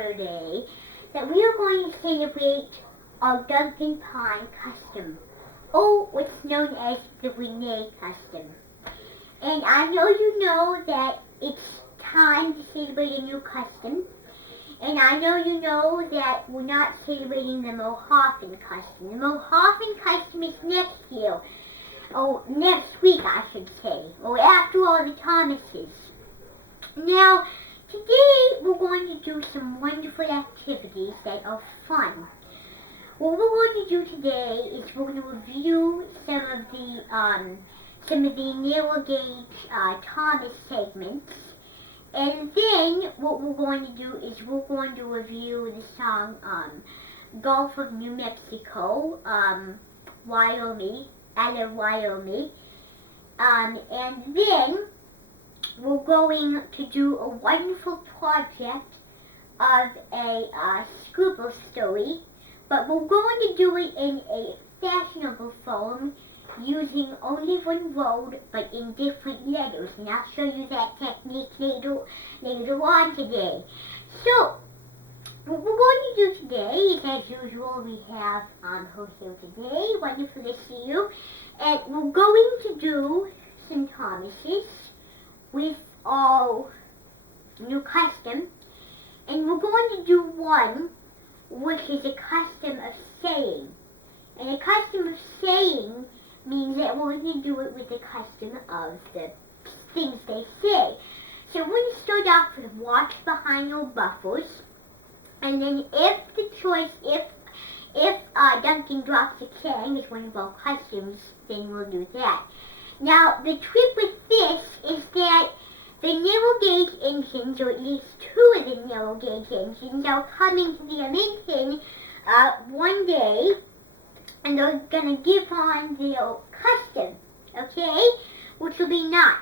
Saturday that we are going to celebrate our Duncan Pine custom, or what's known as the Renee custom. And I know you know that it's time to celebrate a new custom. And I know you know that we're not celebrating the Mohaffen custom. The Mohaffen custom is next year. Oh, next week I should say. Or after all the Thomases. Now, today we're going to do some wonderful activities that are fun. What we're going to do today is we're going to review some of the narrow gauge Thomas segments. And then what we're going to do is we're going to review the song Gulf of New Mexico, Wyoming, out of Wyoming. And then we're going to do a wonderful project of a scribble story, but we're going to do it in a fashionable form, using only one word but in different letters, and I'll show you that technique later on today. So, what we're going to do today is, as usual, we have her here today. Wonderful to see you. And we're going to do some Thomases with our new custom, and we're going to do one which is a custom of saying. And a custom of saying means that we're going to do it with the custom of the things they say. So we're going to start off with watch behind your buffers, and then if Duncan drops a can as one of our customs, then we'll do that. Now the trick with this is that the narrow gauge engines, or at least two of the narrow gauge engines, are coming to the Lincoln one day, and they're going to give on their custom, okay? Which will be nice.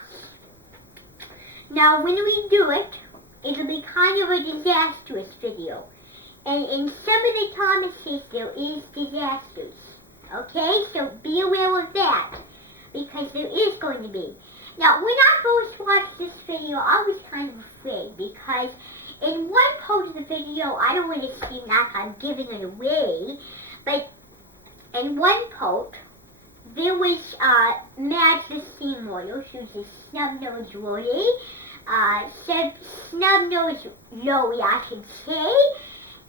Now, when we do it, it'll be kind of a disastrous video. And in some of the Thomases, there is disasters, okay? So be aware of that, because there is going to be. Now, when I first watched this video, I was kind of afraid, because in one part of the video, I don't want to seem like I'm giving it away, but in one part, there was Madge the Steamroller. She was a snub-nosed Rory. Snub-nosed Loey, I should say.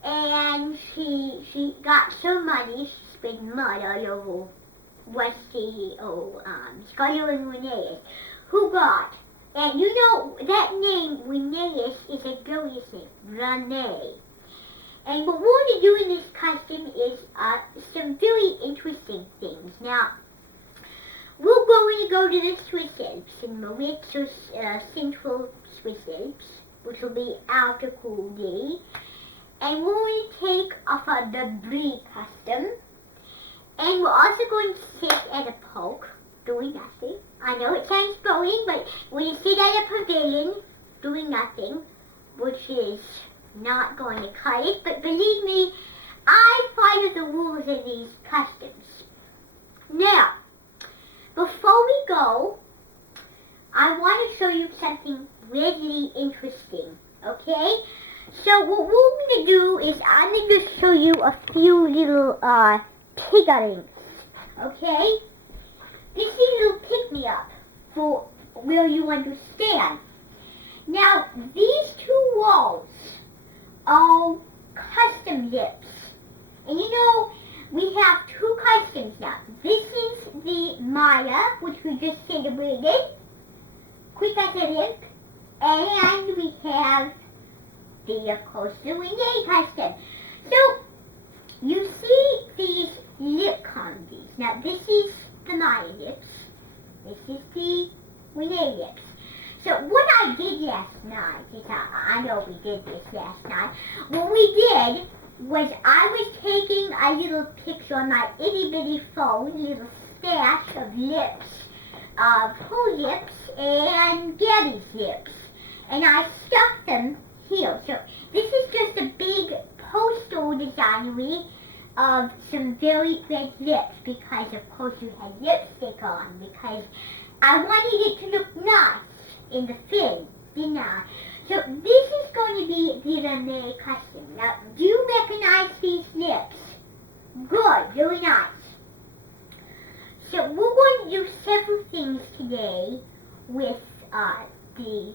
And she got some money. She spent mud all over Rusty, Scarlet and Reneus. Who got? And you know, that name, Reneus, is a glorious name. Renee. And what we're going to do in this custom is some very interesting things. Now, we're going to go to the Swiss Alps, in Moritz or Central Swiss Alps, which will be after Cool Day. And we're going to take off the Brie custom. And we're also going to sit at a park, doing nothing. I know it sounds boring, but we're going to sit at a pavilion, doing nothing, which is not going to cut it, but believe me, I follow the rules of these customs. Now, before we go, I want to show you something really interesting, okay? So what we're going to do is I'm going to show you a few little piggerings, okay? This is a little pick-me-up for where you understand. Now, these two walls are custom lips. And you know, we have two customs now. This is the Maya, which we just celebrated, quick as a lip, and we have the, of course, the Renee custom. So, you see these lip combis. Now, this is the Maya lips. This is the Renee lips. So what I did last night, is I know we did this last night, what we did was I was taking a little picture on my itty-bitty phone, a little stash of lips, of her lips and Gabby's lips, and I stuck them here. So this is just a big poster designery of some very red lips, because of course you had lipstick on, because I wanted it to look nice in the film, didn't I? So this is going to be the May custom. Now, do you recognize these lips? Good, very nice. So we're going to do several things today with the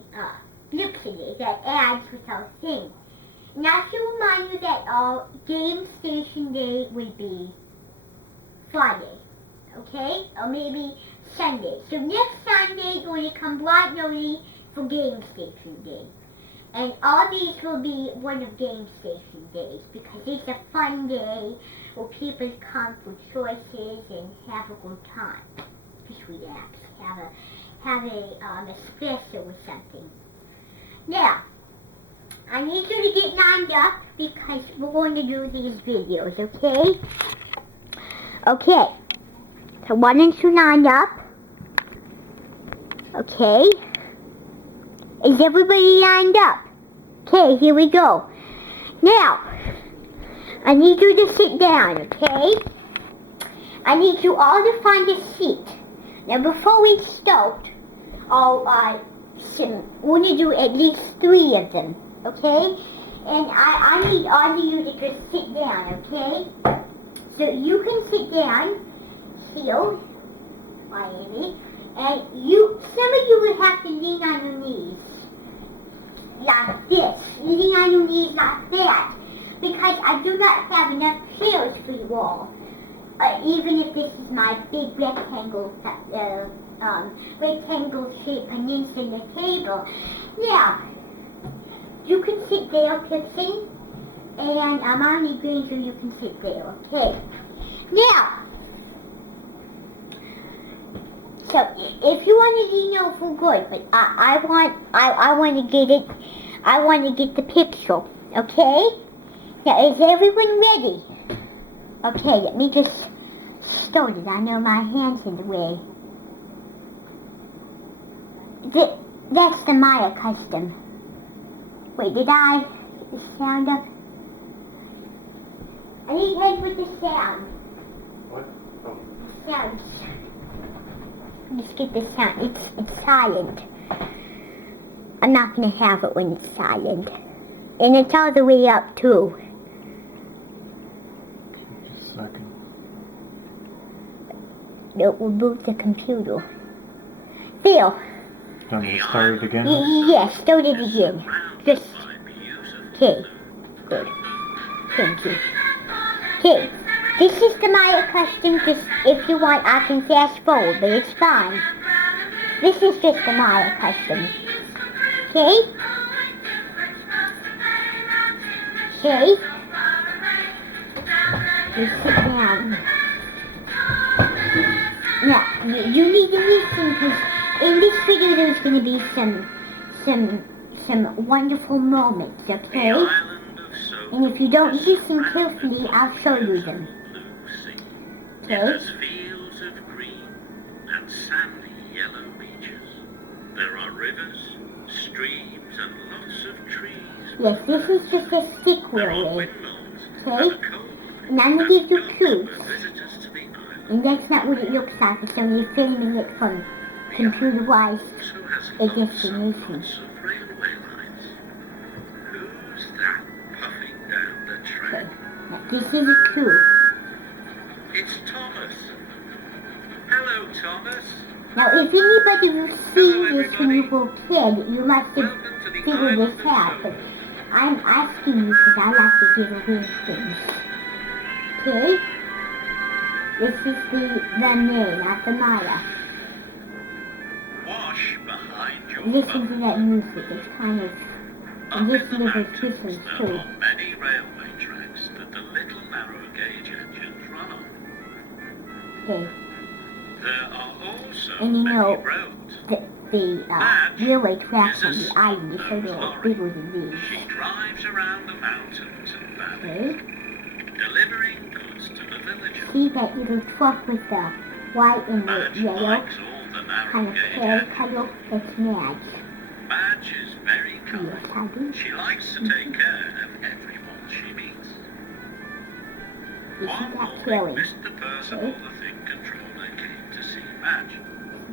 lip today that adds with our thing. Now to remind you that our game station day will be Friday, okay? Or maybe Sunday. So next Sunday we're going to come bright and early for game station day. And all these will be one of game station days because it's a fun day where people come for choices and have a good time. Just relax, have a espresso or something. Now, I need you to get lined up because we're going to do these videos, okay? Okay, so why don't you line up? Okay. Is everybody lined up? Okay, here we go. Now, I need you to sit down, okay? I need you all to find a seat. Now, before we start, we're going to do at least 3 of them, okay? And I need all of you to just sit down, okay? So you can sit down here, Miami, and some of you will have to lean on your knees. Like this, leaning on your knees like that, because I do not have enough chairs for you all. Even if this is my big rectangle shaped peninsula table. Now, you can sit there, Pixie, and I'm only going so you can sit there, okay? Now, so if you want to lean over, good, but I want to get it. I want to get the picture, okay? Now, is everyone ready? Okay, let me just start it. I know my hand's in the way. That's the Maya custom. Wait, did I get the sound up? I need help with the sound. What? Oh. Sound. Just get the sound. It's silent. I'm not going to have it when it's silent. And it's all the way up, too. Just a second. It will boot the computer. Phil. Want me to start it again? Yes, start it again. Just... Okay. Good. Thank you. Okay. This is the Maya custom. Just, if you want, I can fast forward, but it's fine. This is just the Maya custom. Okay? Okay? You sit down. Now, you need to listen, because in this video there's going to be some wonderful moments, okay? And if you don't listen carefully, I'll show you them. Okay? Fields of green and sandy yellow beaches. There are rivers, streams, and lots of trees. Yes, this is just a stick There are wheel, windmills okay? and a coal mine. And I'm going to give you Built clues. for visitors to the island. And that's not what it looks like, it's only filming it from computer-wise Also has a lots and destination. lots of railway lines. Who's that puffing down the Okay, track? now this is a clue. It's Thomas. Hello, Thomas. Now, if anybody will see this when you were a kid, you must have Welcome to the figured island this of out, but Soho. I'm asking you because I like to give away things. Okay? This is the May, not the Maya. Wash behind your Listen to boat. that music, it's kind of... Up And in this the little mountains, Christmas there too. are many railway tracks that the little narrow gauge engines run on. Okay. There are also And you many know, roads. the railway tracks on the island is a little bigger than these. She drives around the mountains and valleys, Okay? delivering goods to the villagers. See that little truck with the white and the Madge yellow likes all the narrow kind of gauge pear engines. color? That's Madge. Madge is very kind. Yes, I do. She likes to take care of everyone she meets. This One is that morning, Chloe. Mr. Percival, the Thing Controller, came to see Madge.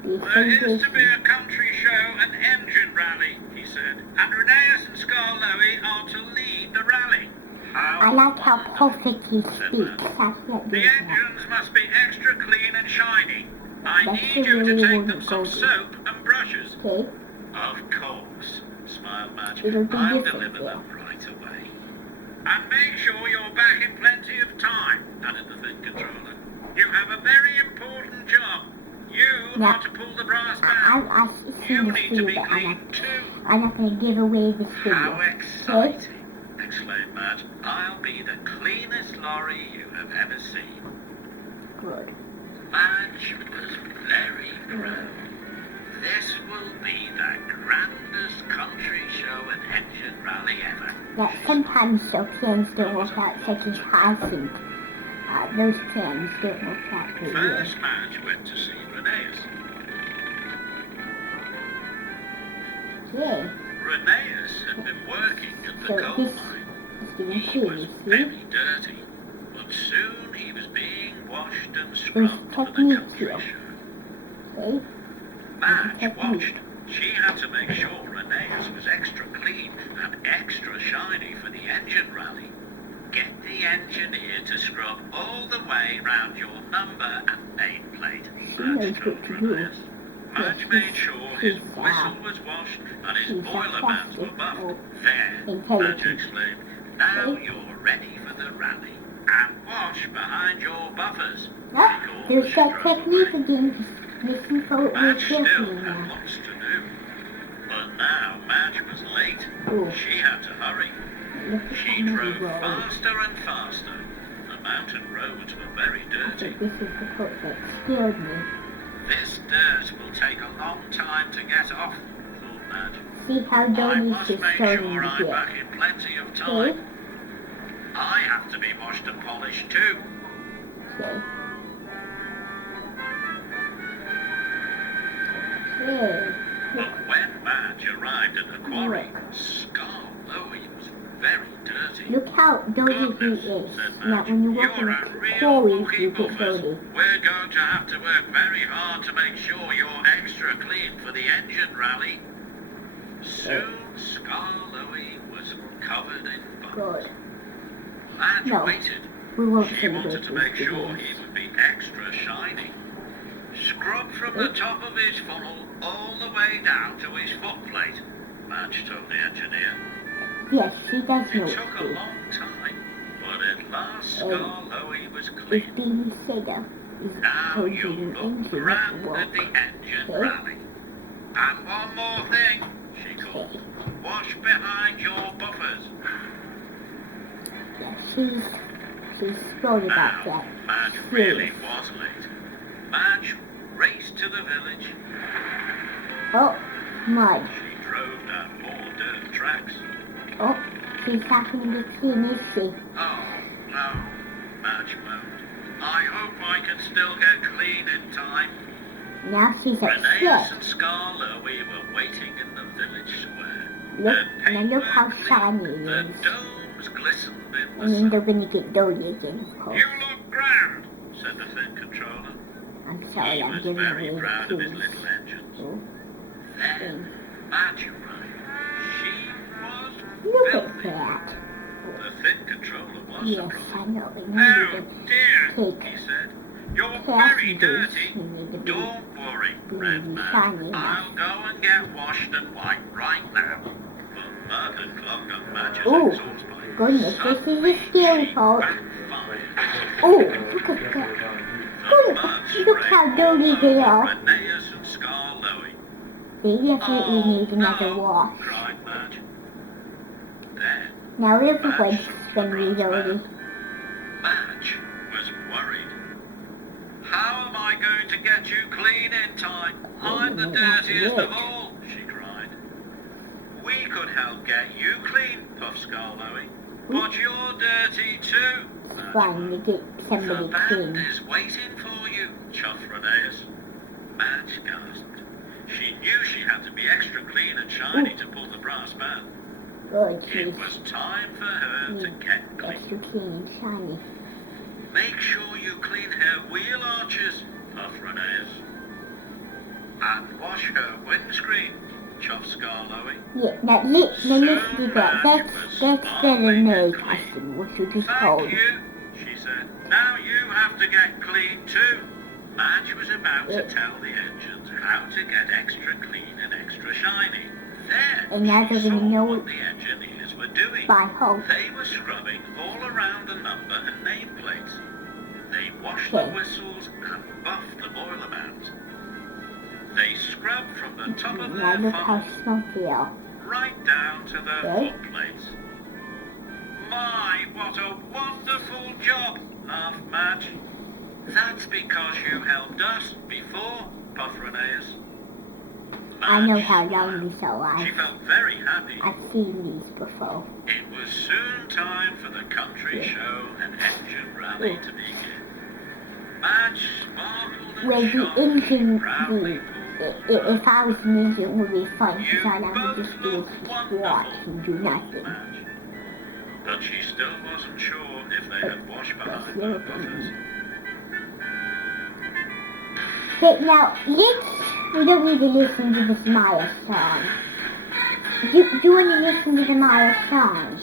This There is is to be a country show and engine rally, he said, and Rheneas and Skarloey are to lead the rally. I like how perfect he said speaks. Matt. That's what The we have. engines must be extra clean and shiny. I That's need the you to way take we them go some to. soap and brushes. Okay? Of course, smiled Madge. It'll be I'll different, deliver yeah. them right away. And make sure you're back in plenty of time, added the Thin Controller. You have a very important job. You Yeah. are to pull the brass band. I see You the need to food, be but clean too. I'm not going to give away this How video. exciting, exclaimed Madge. I'll be the cleanest lorry you have ever seen. Good. Madge was very proud. This will be the grandest country show and engine rally ever. That sometimes your plans don't work out, such as Hyacinth. Those plans don't work out for you. First, Madge went to see Rheneas. Yeah. Rheneas had been working at the So coal this mine. is getting He clean, was you see? very dirty, but soon he was being washed and There's scrubbed for the technique country here. show. Okay? Madge Technique. watched. She had to make sure Rheneas was extra clean and extra shiny for the engine rally. Get the engineer to scrub all the way round your number and nameplate, She Madge knows told what to do. Rheneas. Madge Yes, made sure his she's, whistle was washed and his she's boiler bands were sarcastic buffed. or There, Madge intelligent. exclaimed. Now Okay. you're ready for the rally. And wash behind your buffers. Oh, she called there's as she that drove technique away. again. Just listen for it real Madge still carefully had now. lots to do. But now Madge was late. Oh, She had to hurry. look at She that drove movie road. faster and faster. The mountain roads were very I dirty. think this is the part that scared me. This dirt will take a long time to get off, thought Madge. See how I Donnie's must just make showing sure me I'm here. back in plenty of Okay? time. I have to be washed and polished too. Okay. Okay. But when Madge arrived at the quarry, Skarloey was very dirty. Look how dirty he Goodness, is. said Now, Madge, when you walk in you're a a real quarry, bookie you get buffers. dirty. We're going to have to work very hard to make sure you're extra clean for the engine rally. Soon, Skarloey was covered in bugs. Good. Madge No, waited. We won't She celebrate wanted this to make sure video. he would be extra shiny. Scrub from the top of his funnel all the way down to his footplate, Madge told the engineer. Yes, he does know It what took to a do. long time, but at last Oh. Skarloey was If clean. being Sega is Now told you you'll an look engine grand won't at the work. engine Okay. rally. And one more thing, she called. Wash behind your buffers. Yeah, she's sorry about Now, that. Madge really was late. Madge raced to the village. Oh, mud. She drove down more dirt tracks. Oh, she's having to clean, is she? Oh, no, Madge moaned. I hope I can still get clean in time. Now she's Rheneas upset. and Skarloey were waiting in the village square. Look, The and look how paint shiny were it clean, is. the domes glistened in the And then they're sun. gonna get dirty again, of course. You look grand, said the Thin Controller. I'm sorry, He I'm was giving very away proud the of his clues. little engines. Oh, Then Madge arrived. She was look at filthy. that. The Thin Controller was Yes, surprised. I know. We Oh needed dear, take he said. You're very passengers. dirty. We need to be Don't worry, really Red Man. shiny enough. I'll go and get washed and wiped right now. But Mud had clogged up Madge's Oh, exhaust pipe. goodness, this is the Suddenly, scary she part. backfired. Oh, look at that. The mud Look how sprayed dirty all they over are. Rheneas and Skarloey. They definitely Oh, need another no, wash. cried Madge. Then Now everyone's Madge gonna be was dirty. Madge was worried. How am I going to get you clean in time? I'm the dirtiest of all, she cried. We could help get you clean, puffed Skarloey. But you're dirty too, Madge Fine to moaned. get The somebody band clean. is waiting for you, chuffed Rheneas. Madge gasped. She knew she had to be extra clean and shiny to pull the brass band. Good, It she's was time for her to get clean. extra clean and shiny. Make sure you clean her wheel arches, puffed Rheneas. And wash her windscreen, chuffed Scarlowy. Yeah, now listen to that. That's better me, Cousin, what you just told. Thank you, she said. Now you have to get clean too. Madge was about to tell the engines how to get extra clean and extra shiny. Then And now she they're saw gonna know what the engineers were doing. by hope. They were scrubbing all around the number and nameplates. They washed the whistles and buffed the boiler bands. They scrubbed from the top of Now their look how funnels small right down to their Okay. foot plates. My, what a wonderful job, laughed Madge. That's because you helped us before, puffed Rheneas. I know Madge how smiled. long these are. She felt very happy. I've seen these before. It was soon time for the country show and engine rally to begin. Madge sparkled and Where the shone, engine, proudly if I was an engine, it would be fun You because I'd have both to just do look is wonderful, watch and do nothing. Madge. But she still wasn't sure if they had washed behind That's their the buffers. Okay, now, we don't need to listen to this Maya song. Do you want to listen to the Maya song?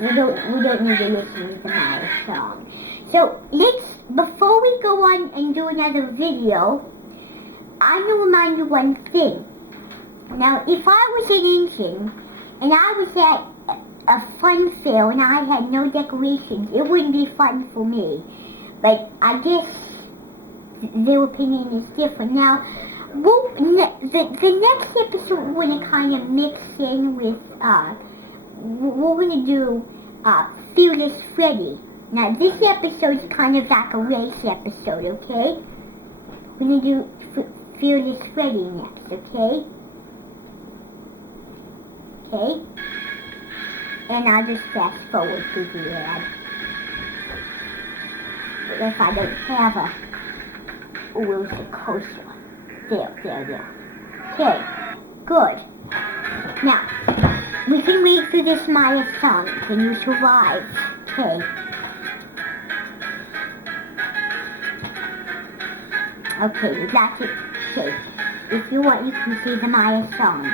We don't need to listen to the Maya song. So, before we go on and do another video, I'm going to remind you one thing. Now, if I was an engine, and I was at a fun fair and I had no decorations, it wouldn't be fun for me. But I guess their opinion is different. Now, the next episode we're going to kind of mix in with, we're going to do Fearless Freddy. Now, this episode is kind of like a race episode, okay? We're going to do Fearless Freddy next, okay? Okay? And I'll just fast forward to the ad. But if I don't have a where's the cursor? There. Okay, good. Now, we can read through this Maya song. Can you survive? Okay. Okay, you got it. Okay. If you want, you can see the Maya song.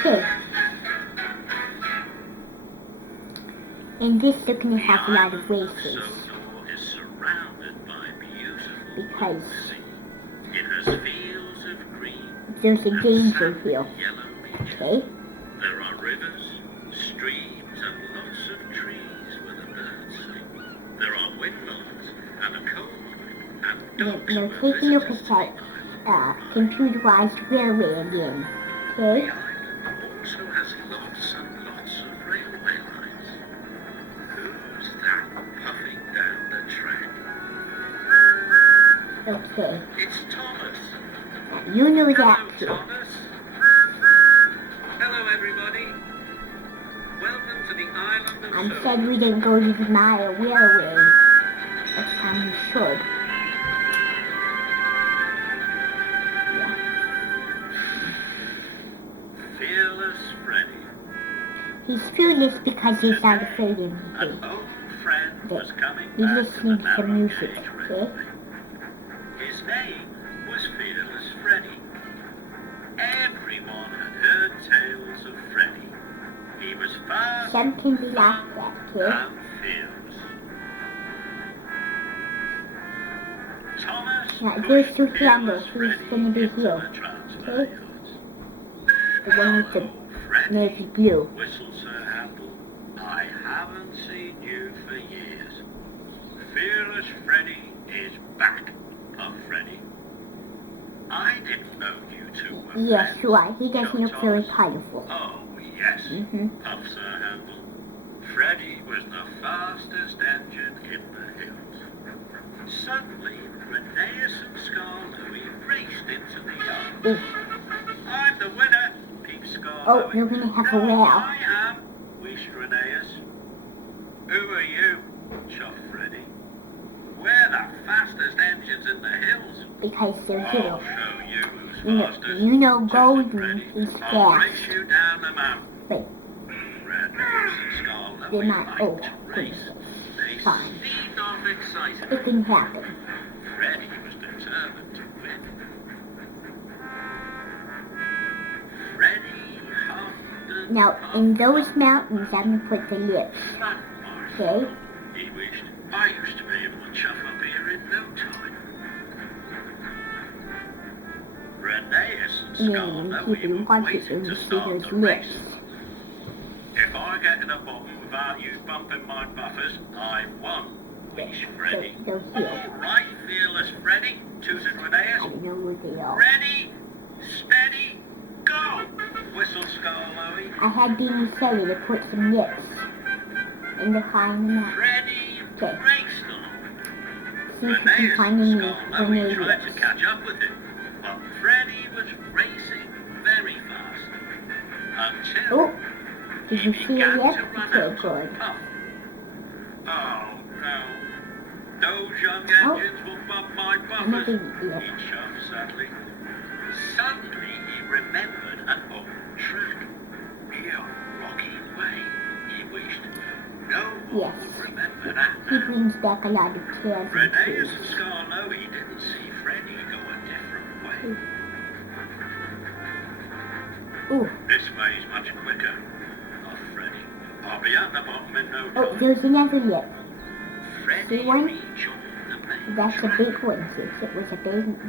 Okay. And this is going to have a lot of races. Is surrounded by beautiful Because it has fields of green, there's a danger here. yellow beaches. Okay? There are rivers, streams, and lots of trees where the birds sing. There are windmills and a coal mine, and Now docks take where a look visitors at that computerized railway again. Okay? The island also has lots and lots of railway lines. Who's that puffing down the track? Okay. It's Thomas. You know Hello, that too. Thomas. Hello, everybody. Welcome to the island of I Soho. said we didn't go to the Maya railway. Next time we should. Fearless Freddy. He's fearless because he's not afraid of An anything. old friend was coming He's back to the listening to narrow music, gauge okay? railway. His name was Fearless Freddy. Everyone had heard tales of Freddy. He was fast Something like that, okay? and fearless. Thomas Now, pushed there's two Fearless cameras. Who's Freddy gonna be into here? the transfer Okay? yards. The one with the Hello, Freddy, navy blue. whistled Sir Handel. I haven't seen you for years. Fearless Freddy is back, puffed Freddy. I didn't know you two were Yes, friends, you are. He doesn't John look very Thomas. colorful. Oh, yes, Mm-hmm. puffed Sir Handel. Freddy was the fastest engine in the hills. Suddenly, Rheneas and Scarlowy raced into the yard. I'm the winner, peeped Scarlowy. Oh, you're gonna have a No, row. I am, wished Rheneas. Who are you? chuffed Freddy. We're the fastest engines in the hills. Because they're I'll little. show you who's You know, fastest. you know chuckled Golden Freddy. is I'll fast. race you down the mountain. Wait. Freddy they might, oh, liked to race. goodness. They Fine. seemed off excited. It can happen. Freddie was determined to win. Freddie huffed and Now, puffed in those up mountains, I'm gonna put the lips. that marsh. Okay? He wished I used to be able to chuff up here in no time. Reneus and And Scarlowy keep were watching waiting and to see start those the lips. race. If I get to the bottom without you bumping my buffers, I've won, wished Freddie. They're here. All right, fearless Freddie, tooted I Reneus. don't know where they are. Ready, steady, go! Whistled Scarlowy. I had been saying to put some lips in the kind of mountain. Freddie Okay. raced along. See if you can Reneus find and me Scarlowy when tried to lips. catch up with him, but Freddie was racing very fast until Oh, did he you see a began lip? to run Okay, out good. of puff. Oh no, those young Oh. engines will bump my buffers, Another he lip. chuffed sadly. Suddenly he remembered an old track near Rocky Way. He wished no one Yes. would remember that. He brings back a lot of tears and Reneus tears. and Scarlowy didn't see Freddie go a different way. Ooh, This way's much quicker, laughed Freddie. I'll be at the bottom in no oh, time. there's another lip. Freddie see one? rejoined the main That's a track. big one, sis. It was a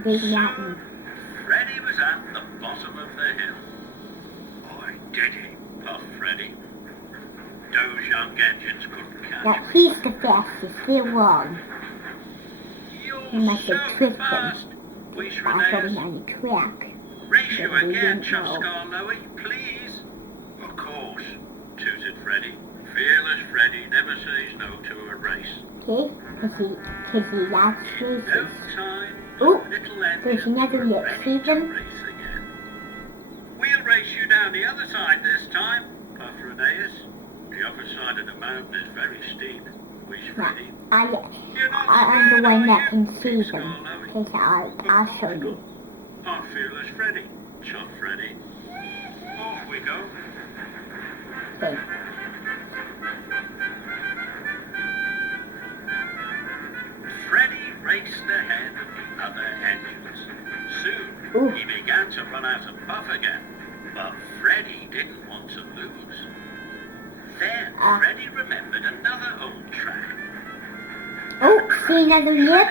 big mountain. Freddie was at the bottom of the hill. I did it, puffed Freddie. Those young engines couldn't catch Now, me. he's the fastest. They're wrong. You're He must so have tricked them. fast, wished Back on Reneus. the track. Race you But they again, didn't chuffed know. Scarlowy, please. Of course, tooted Freddie. Fearless Freddie never says no to a race. Okay? Because he likes No races. time, Oh, little there's engine another lip. ready See to them? race again. We'll race you down the other side this time, puffed Reneus. The other side of the mountain is very steep, wished Now, Freddie. I'm You're not the one scared, that are can you? see Said them. Scarlowy. Okay, I'll show you. I'm Fearless Freddie, chuffed Freddie. Off we go. Okay. Freddie raced ahead of the other engines. Soon, Ooh. he began to run out of puff again, but Freddie didn't want to lose. Then, Freddie remembered another old track. Oh, see another lip?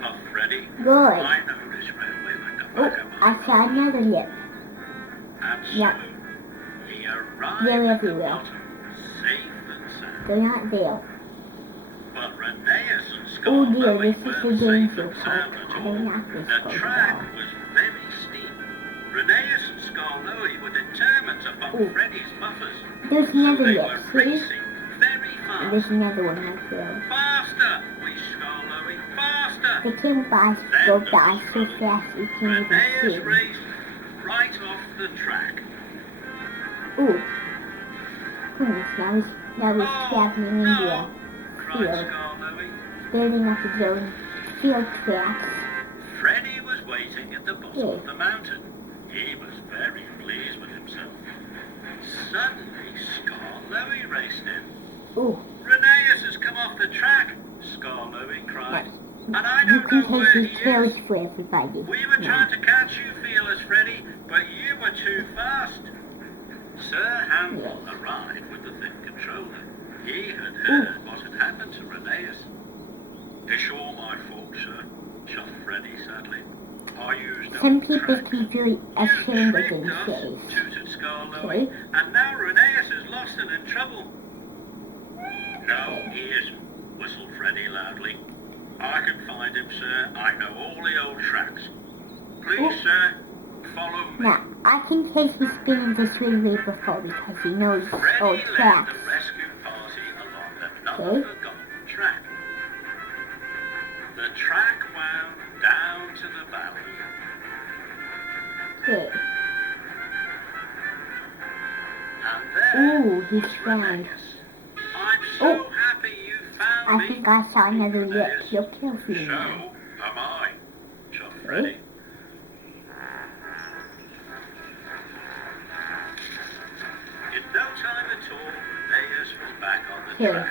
Puffed Freddie. Good. I know this railway like the Oh, back of my I saw another lip. And soon, Yeah. he arrived They're at the everywhere. bottom, safe and sound. They're not there. But Reneus and Oh dear, Scarlowy this is weren't the safe danger and part. sound at I all. don't like this The part at track all. was very steep. Reneus and Scarlowy were determined to bump Ooh. Freddie's buffers. There's So another they lip, were see? racing very And there's fast. another one right there. Faster, wished Scarlowy, faster. They came fast, go by so fast you can't even see Reneus them. raced right off the track. Ooh. Goodness, now he's traveling in there. no, cried Field. Scarlowy. Building up his own field tracks. Freddie was waiting at the bottom Yeah. of the mountain. He was very pleased with himself. Suddenly, Scarlowy raced in. Ooh. Reneus has come off the track, Scarlowy cried. And I You don't can know where take he these carrots is. for everybody. We were trying to catch you, Fearless Freddie, but you were too fast. Sir Handel Yes. arrived with the thin controller. He had heard what had happened to Reneus. It's all my fault, sir, chuffed Freddie sadly. I used Some old people tracks. can feel You ashamed of tricked us, themselves. tooted Scarlowy, Okay. and now Reneus is lost and in trouble. No, he isn't, whistled Freddie loudly. I can find him, sir. I know all the old tracks. Please, Oh. sir, follow me. Now, I can take he's been in this railway before because he knows Freddie old led tracks. the rescue party along another Okay. forgotten track. The track wound down to the valley. Okay. And there Ooh, he's was found. Reneus. I'm so Oh. happy you found I me. think I saw another lip. Reneus. Look carefully So now. am I, chuffed Freddie. In no time at all, Reneus was back on Okay. track.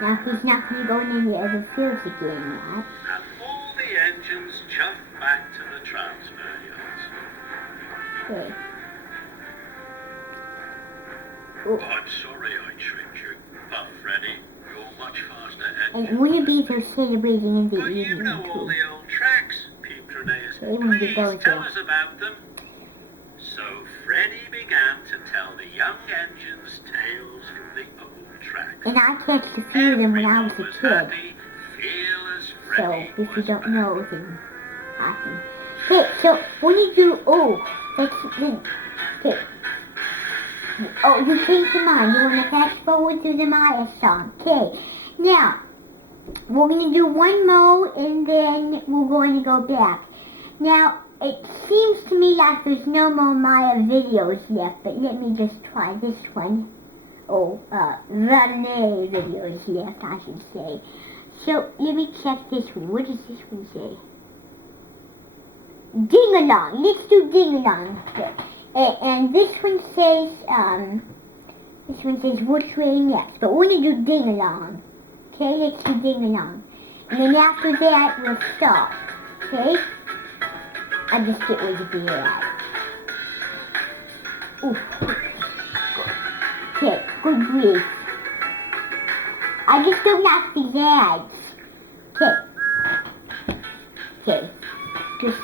Now he's not going to go in any other fields again, right? And all the engines chuffed back to the transfer yards. Okay. Oh, I'm sorry I tricked you, but Freddy, you're much faster And engine. wouldn't be they're celebrating in the But you evening know all too. the old tracks, peeped Reneus. Okay, when we Please go tell there. us about them. So Freddy began to tell the young engines tales from the old tracks. And I catched a few of them when I was Everyone a kid. happy, fearless So Freddy if you was don't back. know, then I can. Okay, so when you do, that's the, okay. Oh, you changed your mind. You want to fast forward to the Maya song. Okay, now we're going to do one more and then we're going to go back. Now, it seems to me like there's no more Maya videos left, but let me just try this one. Renee videos left, I should say. So, let me check this one. What does this one say? Ding-a-long. Let's do ding-a-long. And this one says, which way next? But we're going to do ding-a-long. Okay, let's do ding-a-long. And then after that, we'll stop. Okay? I just get rid of the ad. Ooh. Okay, good grief. I just don't like these ads. Okay. Just,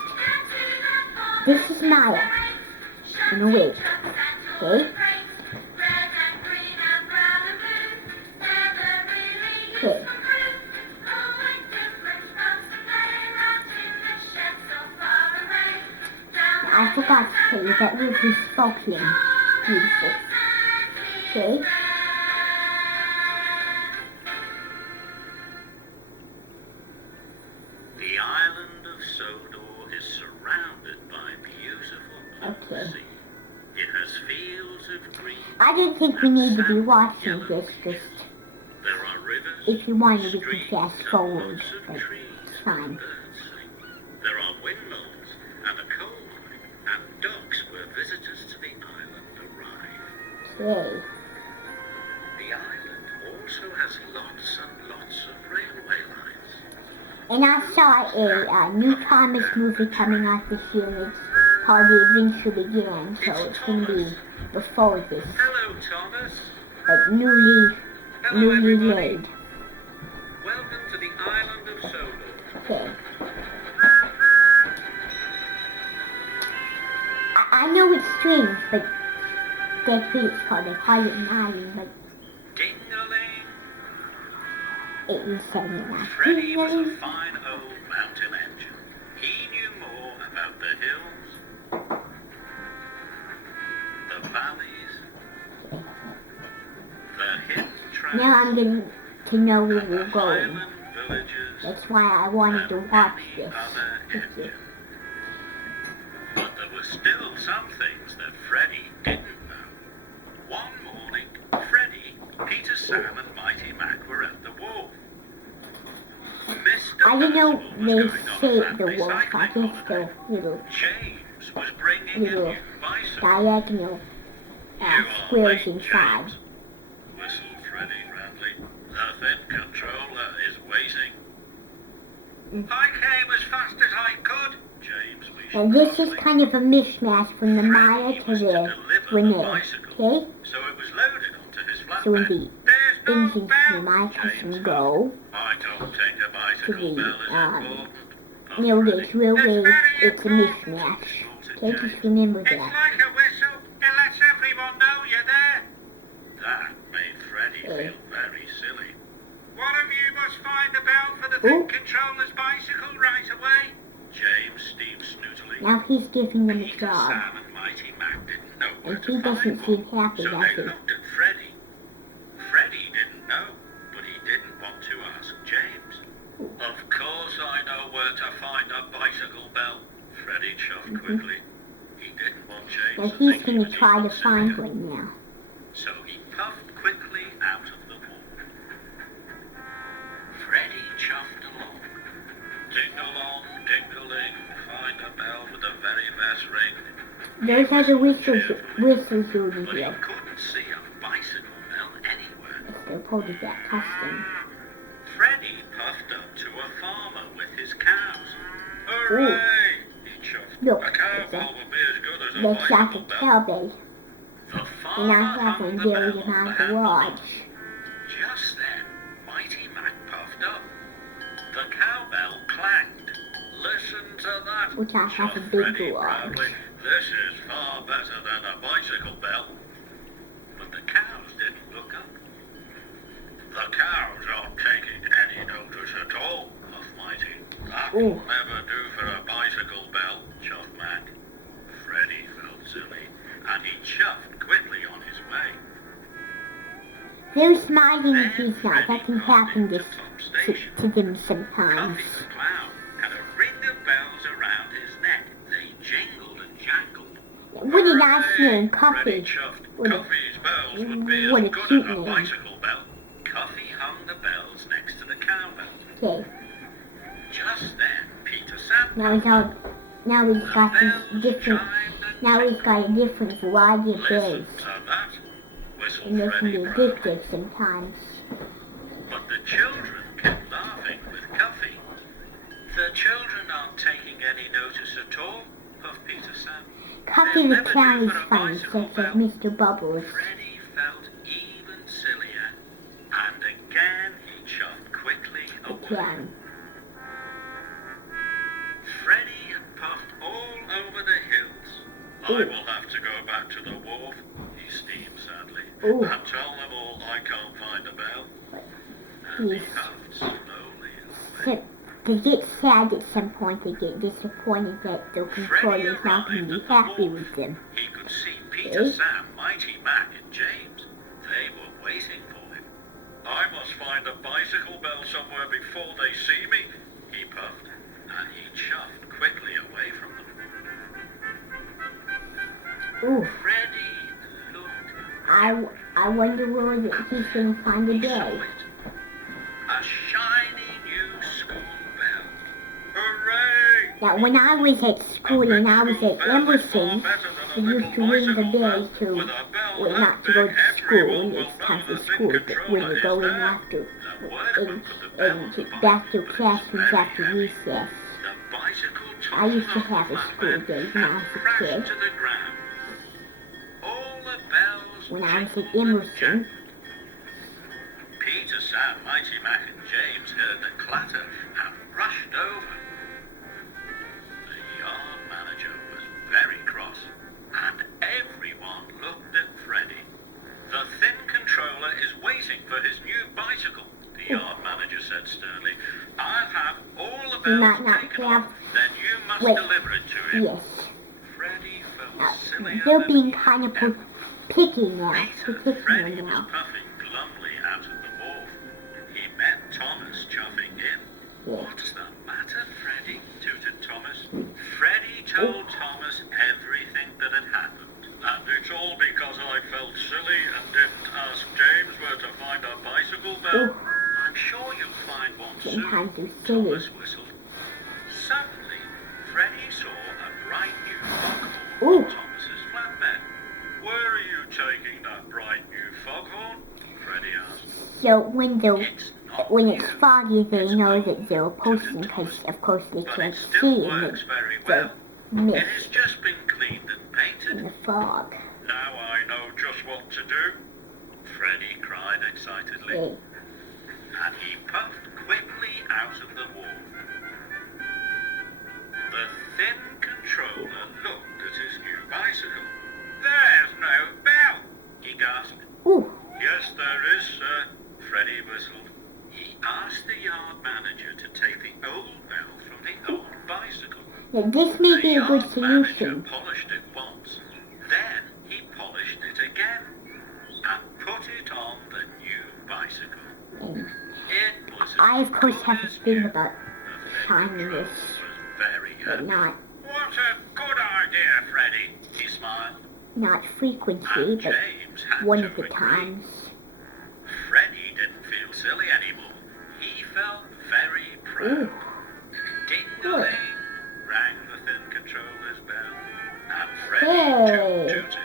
this is Maya. And wait. Okay? Okay. I forgot to tell you that Ruby spoke him. Beautiful. Okay? The island of Sodor is surrounded by beautiful blue sea. It has fields of green. I don't think we need to be watching this, just There are rivers, if you want to, we can streams, fast and forward, lots of but trees it's where fine. birds sing. There are windmills and a coal mine and docks where visitors to the island arrive. Okay. The island also has lots and lots of railway lines. And I saw a new Thomas movie coming out this year. It's called The Adventure Began, so it's going to be before this. Hello, Thomas. Newly Hello, everybody. laid. Welcome to the island of Sodor. Okay. I know it's strange, but that's what it's called. They call it an island, but Ding-a-ling. it was saying it like Freddy was a ding-a-ling. fine old mountain engine. He knew more about the hills, the valleys, the hidden tracks, Now I'm getting to know where and we're the going. highland villages, That's why I wanted to and watch any this other with you. engine. But there were still some things that Freddy didn't know. One morning, Freddy, Peter, Sam, and Mighty Mac were at the wharf. Mr. I didn't know Percival was they going on a say the family wolf. I cycling guess holiday. the little James was bringing a Little new bicycle. diagonal You are squares late, inside. James, whistled Freddy grandly. The thin controller is waiting. I came as fast as I could, James wished And this is crossly. kind of a mishmash from the Maya Freddy to was to the deliver the Renee. bicycle, Okay? so it was loaded onto his So when flatbed. the There's no engines from the bell, Maya James can said. go I don't think a bicycle to the, bell is important. railways, It's very it's a important, mishmash. snorted Okay, James. just remember It's that. like a whistle. It lets everyone know you're there. That made Freddy feel very silly. One of you must find the bell for the Ooh. thin controller's bicycle right away. James steamed snootily. Now he's giving them a Peter, job. Sam, and Mighty Mac didn't know where And to he find doesn't one, seem happy, so does they he? looked at Freddy. Freddy didn't know, but he didn't want to ask James. Of course I know where to find a bicycle bell, Freddy chuffed quickly. He didn't want James Now to he's think he going was to try to even find silly. one now. So he puffed quickly out of the wall. Freddy chuffed along. Ding-a-long, ding-a-ling, find a bell with the very best ring. Those are the whistles you would But he hear. couldn't see a bicycle bell supposed to get custom. Freddie puffed up to a farmer with his cows. Hooray! He chuffed. Look, A cowbell would be as good as a looks like bicycle a bell. cowbell. The And farmer I have hung one the there bell in on my the handlebar. garage. Just then, Mighty Mac puffed up. The cowbell clanged. Listen to that, Which I have a chuffed big Freddie garage. proudly. This is far better than a bicycle bell. But the cows didn't look up. The cows aren't taking any notice at all, puffed Mighty. That will never do for a bicycle bell, chuffed Mac. Freddie felt silly, and he chuffed quickly on his way. They're smiling Then these nights. That can Freddie happen to to Top Station. them sometimes. Cuffy the clown had a ring of bells around his neck. They jingled and jangled. What a nice Hooray! name, Freddie Cuffy. chuffed. What a- Cuffy's bells would be what as a good cute as a name. bicycle bell. Cuffy hung the bells next to the cowbell. Okay, Just then, Peter Sandpiper. now he's got this different, now he's got a different variety of Listen bells. to that, whistled And they can Freddie be proudly. addictive sometimes. But the children kept laughing with Cuffy. The children aren't taking any notice at all, puffed Peter Sam. Cuffy the clown is funny, says Mr. Bubbles. Freddie felt even sillier, and again he chuffed quickly away. Again. Freddie had puffed all over the hills. I will have to go back to the wharf, he steamed sadly, Ooh. and tell them all I can't find a bell. And he Yes. puffed slowly away. So, they get sad at some point, they get disappointed that the controller's not going to be happy with them. He could see Peter, Eh? Sam, Mighty Mac, and James. They were waiting for him. I must find a bicycle bell somewhere before they see me, he puffed, and he chuffed quickly away from them. Ooh, Freddie looked. I wonder where he's going to find the He saw bell. it. A shiny new school bell. Hooray! Now, when I was at school and I was at Emerson, we used to ring the bell to, well, not to go to school, it's time for school, but when you go in after, and back to classrooms after recess. I used to have a school day when I was a kid. When I was at Emerson, Peter, Sam, Mighty Mac, and James heard the clatter and rushed over. The yard manager was very cross, and everyone looked at Freddie. The thin controller is waiting for his new bicycle, the yard manager said sternly. I'll have all the You bells might not taken have- off, then you must Wait. deliver it to him. yes. Freddie felt sillier They're than being he kind of ever. picky now. Later, They're picking Freddie them was now. puffing glumly out of the wharf. He met Thomas chuffing in. Yes. What's the matter, Freddie? Tooted Thomas. Freddie told Thomas everything that had happened. And it's all because I felt silly and didn't ask James where to find a bicycle bell. Ooh. I'm sure you'll find one soon. Sometimes they're silly. Thomas whistled. Suddenly, Freddie saw a bright new foghorn Ooh. on Thomas's flatbed. Where are you taking that bright new foghorn? Freddie asked. So when It's not when new, it's foggy, they it's know old, that they're posting tooted because, Thomas. of course, they But can't it see still in works very the well. mist, It has just been cleaned and in painted. the fog. Now I know just what to do, Freddie cried excitedly, Hey, and he puffed quickly out of the wharf. The thin controller looked at his new bicycle. There's no bell, he gasped. ooh, Yes, there is, sir, Freddie whistled. He asked the yard manager to take the old bell from the old bicycle. now this may The be a good yard manager solution. polished it once. Then he polished it again and put it on the new bicycle. And It was I, of course, have a good as thing new. about The thin shininess, controller was very but happy. What a good idea, Freddie, he smiled. not frequency, And but James had one to of the agree. times. Freddie didn't feel silly anymore. He felt very proud. Ooh, Ding-a-ling rang the thin controller's bell, and Freddie Hey. tooted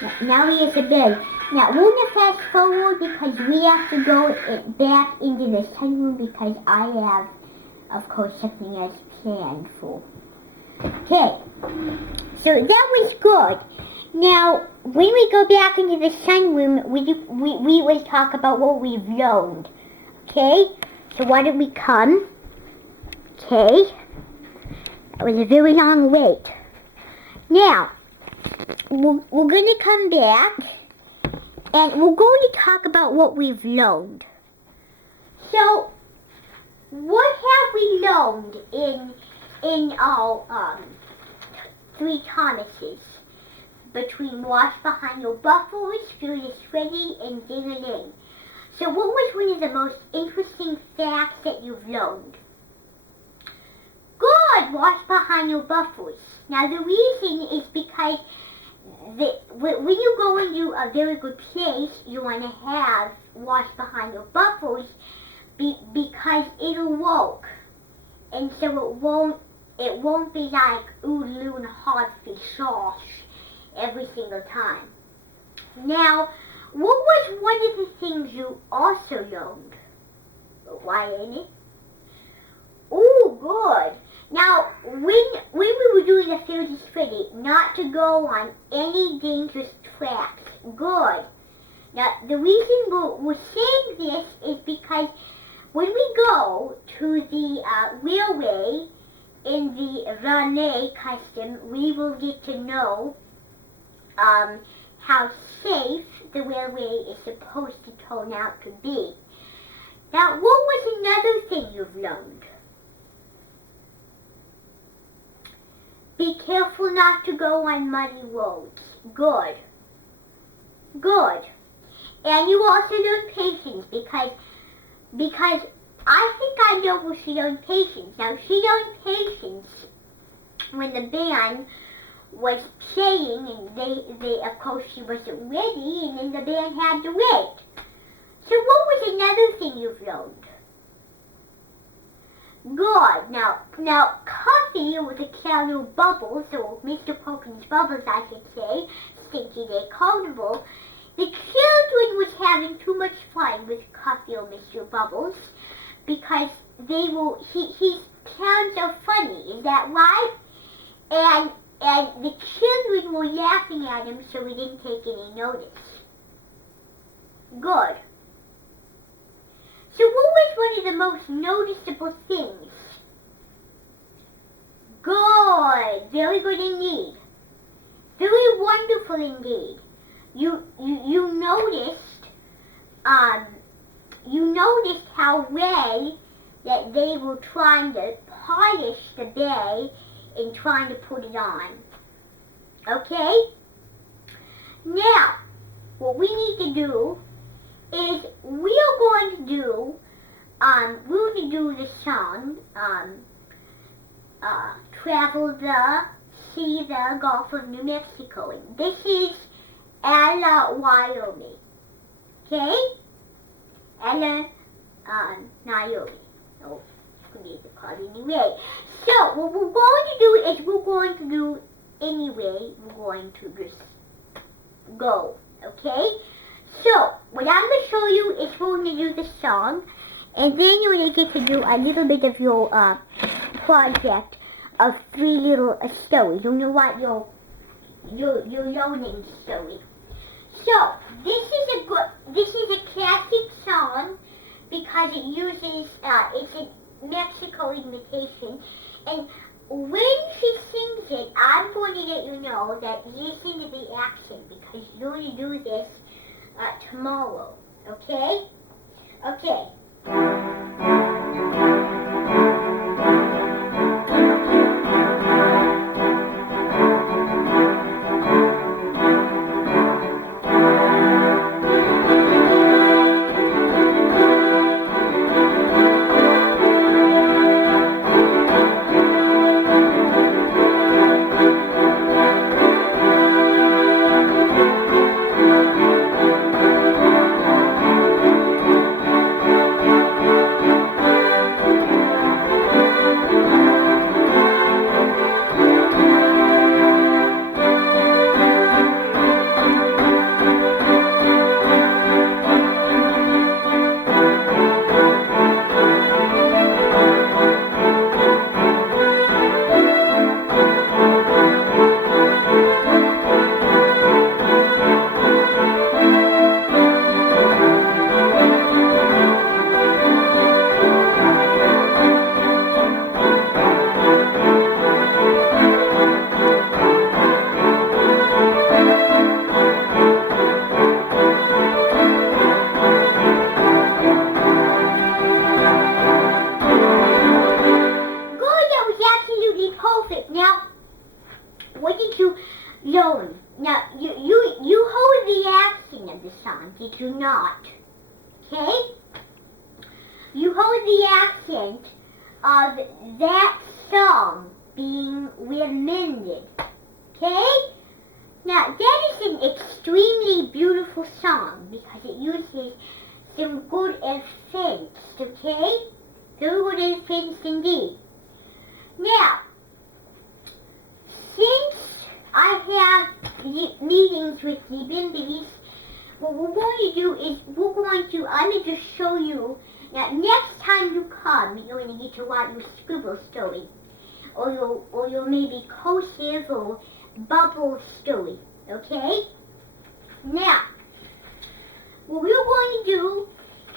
back. now he has a bell. Now we're gonna fast forward because we have to go back into the sunroom because I have, of course, something else planned for. Okay, so that was good. Now, when we go back into the sunroom, we will talk about what we've learned. Okay, so why don't we come? Okay, that was a very long wait. Now, we're going to come back, and we're going to talk about what we've learned. So, what have we learned in our 3 Thomases? Between Wash Behind Your Buffers, Furious Freddy, and Ding-a-ling. So what was one of the most interesting facts that you've learned? Good! Wash Behind Your Buffers. Now the reason is because when you go into a very good place, you want to have Wash Behind Your Buffers because it'll work. And so it won't be like oodaloo and hard fish sauce every single time. Now, what was one of the things you also learned? Why ain't it? Oh, good. Now, when we were doing the Furious Freddy, not to go on any dangerous tracks. Good. Now, the reason we're saying this is because when we go to the railway in the Rene custom, we will get to know how safe the railway is supposed to turn out to be. Now, what was another thing you've learned? Be careful not to go on muddy roads. Good. Good. And you also learned patience because I think I know where she learned patience. Now, she learned patience when the band was playing, and they of course she wasn't ready, and then the band had to wait. So what was another thing you've learned? Good. Now Coffee with a can of bubbles, or Mr. Perkins' bubbles I should say, Stinky Day Carnival, the children was having too much fun with Coffee or Mr. Bubbles because his clowns are funny, is that right? And the children were laughing at him, so we didn't take any notice. Good. So what was one of the most noticeable things? Good. Very good indeed. Very wonderful indeed. You noticed how well that they were trying to polish the bay and trying to put it on. Okay? Now, what we need to do is we're going to do the song, Travel the See the Gulf of New Mexico. And this is Ella, Wyoming. Okay? Ella, Naomi. Oh, it's going to be the card anyway. So, what we're going to do is we're going to just go. Okay? So, what I'm going to show you is we're going to do the song, and then you're going to get to do a little bit of your project of 3 little stories. You know what? Your learning story. So, this is a classic song because it uses, it's a Mexico imitation, and when she sings it, I'm going to let you know that listen to the accent because you're going to do this tomorrow, okay? Okay. slowly. Now, you hold the accent of the song, did you not? Okay? You hold the accent of that song being remembered. Okay? Now, that is an extremely beautiful song because it uses some good effects, okay? Very good effects indeed. Now, since I have meetings with the Bimbies, what we're going to do is I'm going to just show you. Now, next time you come, you're going to get to write your scribble story. Or your maybe cursive or bubble story, okay? Now, what we're going to do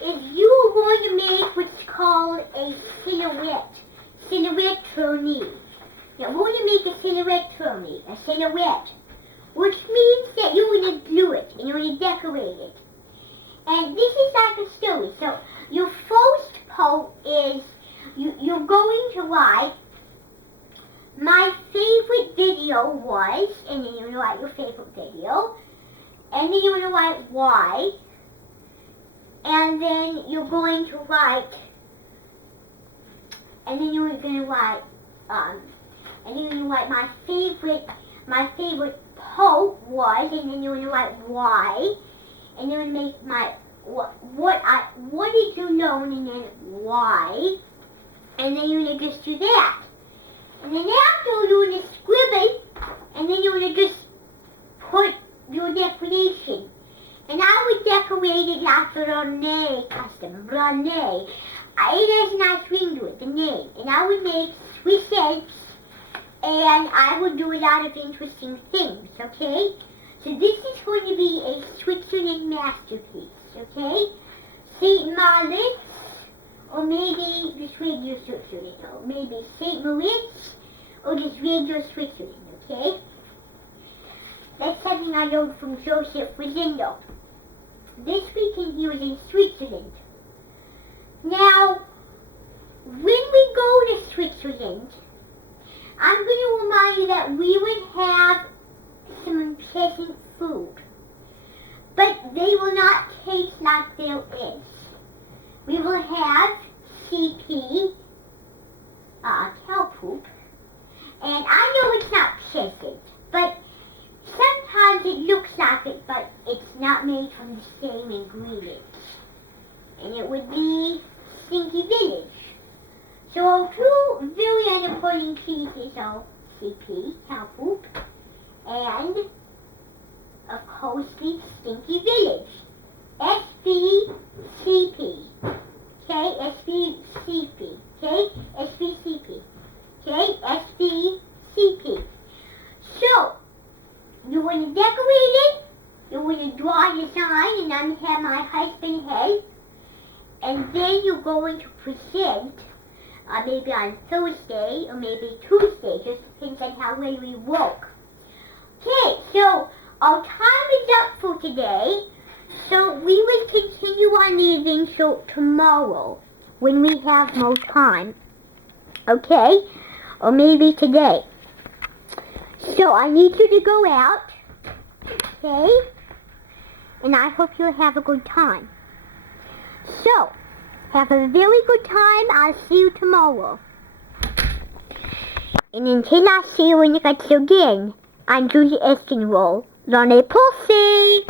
is you're going to make what's called a silhouette for me. Now, we're going to make a silhouette for me, which means that you're going to glue it and you're going to decorate it. And this is like a story. So, your first part is you're going to write my favorite video was, and then you're going to write your favorite video, and then you're going to write why, and then you're going to write, and then you're going to write, and then you're going to write my favorite part was, and then you're going to write why, and you're going to make my, what did you learn, and then why, and then you're going to just do that. And then after you're going to scribble, and then you're going to just put your decoration. And I would decorate it like the Rene custom, Rene. It has a nice ring to it, the name. And I would make Swiss eggs, and I would do a lot of interesting things, okay? So this is going to be a Switzerland masterpiece, okay? St. Moritz, or maybe just regular Switzerland, or maybe St. Moritz, or just regular Switzerland, okay? That's something I learned from Joseph Rosendo. This weekend he was in Switzerland. Now, when we go to Switzerland, I'm going to remind you that we would have some unpleasant food. But they will not taste like there is. We will have CP, cow poop, and I know it's not pleasant, but sometimes it looks like it, but it's not made from the same ingredients. And it would be Stinky Village. So two very unimportant pieces of CP, cow poop, and of course the Stinky Village. SBCP. Okay, SBCP. Okay, SBCP. Okay, SBCP. So, you want to decorate it, you want to draw your sign, and I'm going to have my husband head, and then you're going to present, maybe on Thursday, or maybe Tuesday, just depends on how well we work. Okay, so our time is up for today. So we will continue on the adventure tomorrow when we have more time. Okay? Or maybe today. So I need you to go out. Okay? And I hope you'll have a good time. So, have a very good time. I'll see you tomorrow. And until I see you again, I'm Julie Eskenroll. Lonnie Pussy!